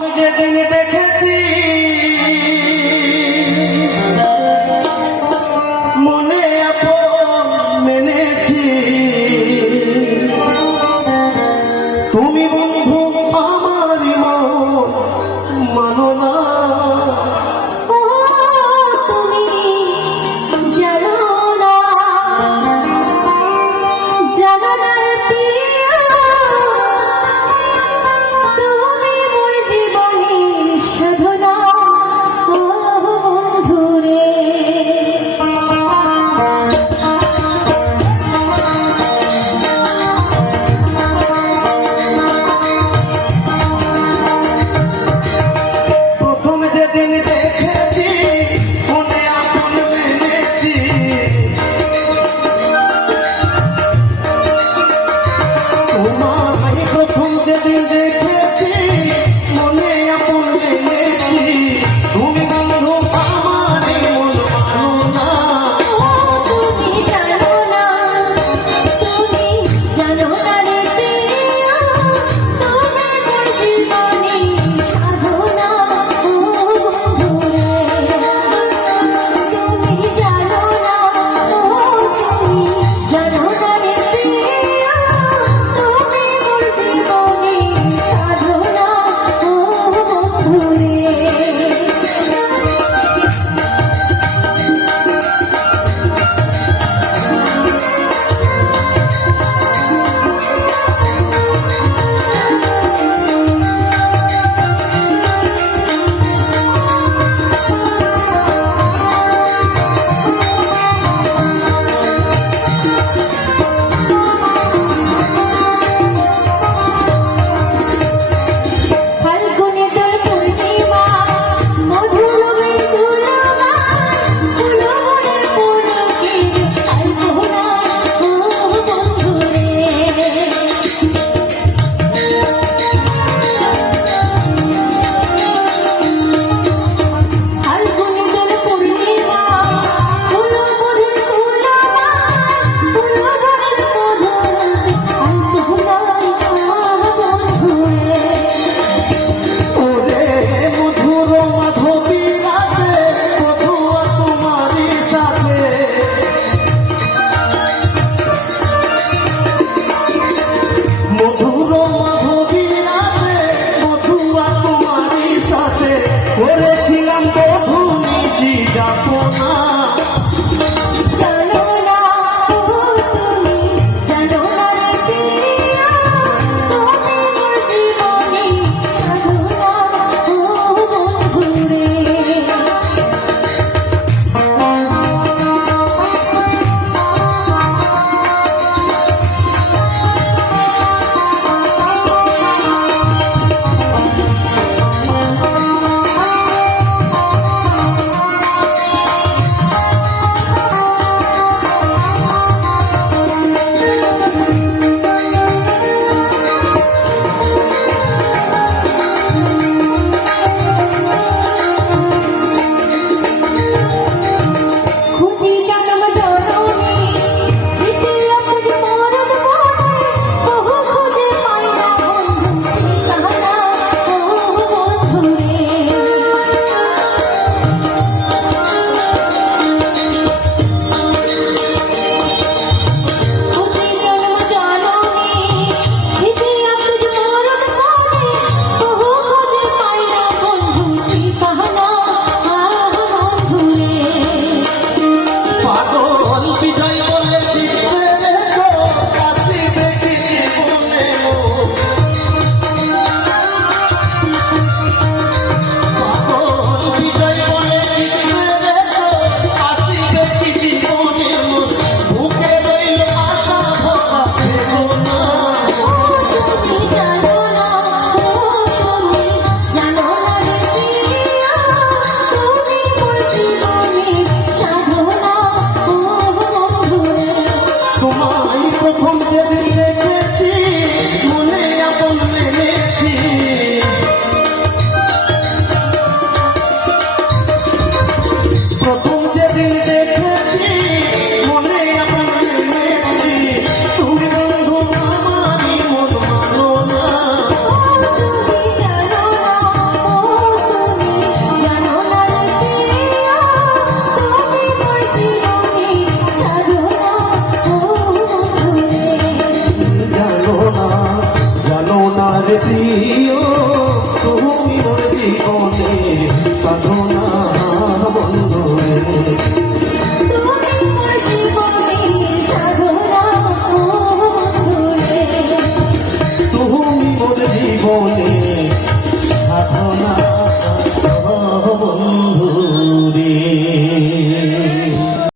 যেদিন দেখেছি মনে আপন মেনেছি, তুমি বন্ধু আমারই মন মানো না। তুমি জানো না, জানো না প্রিয়, তুমি মোর জীবনের সাধনা। ও বন্ধুরে প্রথম যেদিন দেখেছি মনে আপন মেনেছি, তোমায় প্রথম যেদিন দেখেছি মনে আপন মেনেছি, তুমি বন্ধু আমারই মন মানো না। তুমি জানো না, তুমি জানো না রে প্রিয়, তুমি মোর জীবনের সাধনা। ও বন্ধুরে তুমি জানো না, তুমি জানো না রে প্রিয়, তুমি মোর জীবনের সাধনা। ও বন্ধুরে ফাল্গুনে তোর পূর্ণিমা, মধুর বেদুলমা, ফুলমনের পুলকে আলপনা। ও বন্ধুরে ফাল্গুনে তোর পূর্ণিমা, ফুলমনের পুলমা, ফুলমনের মধুর আলপনা। বন্ধুরে ওরে মধুর মাধবী রাতে মধুয়া তোমারই সাথে, মধুর মাধবী রাতে মধুয়া তোমারই সাথে করেছিলাম বধূ নিশি যাপনা। জানো না, তুমি জানো না রে প্রিয়, তুমি মোর জীবনের সাধনা। ও বন্ধুরে প্রিয়